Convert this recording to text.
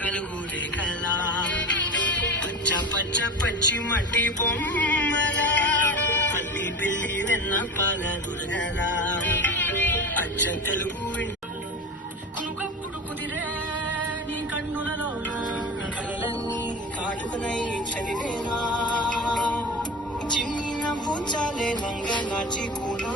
వెలుగురే కలా పచ్చ పచ్చ పచ్చి మట్టి బొమ్మల పల్లి పిల్లి వెన్న పాల దుర్గలా అచ్చ తెలుగు ఇంకొప్పుడు కుదిరే నీ కన్నులలోన కలలన్నీ కాటుకనై చదివేనా చిన్న పూచాలే నంగ నాచి కూడా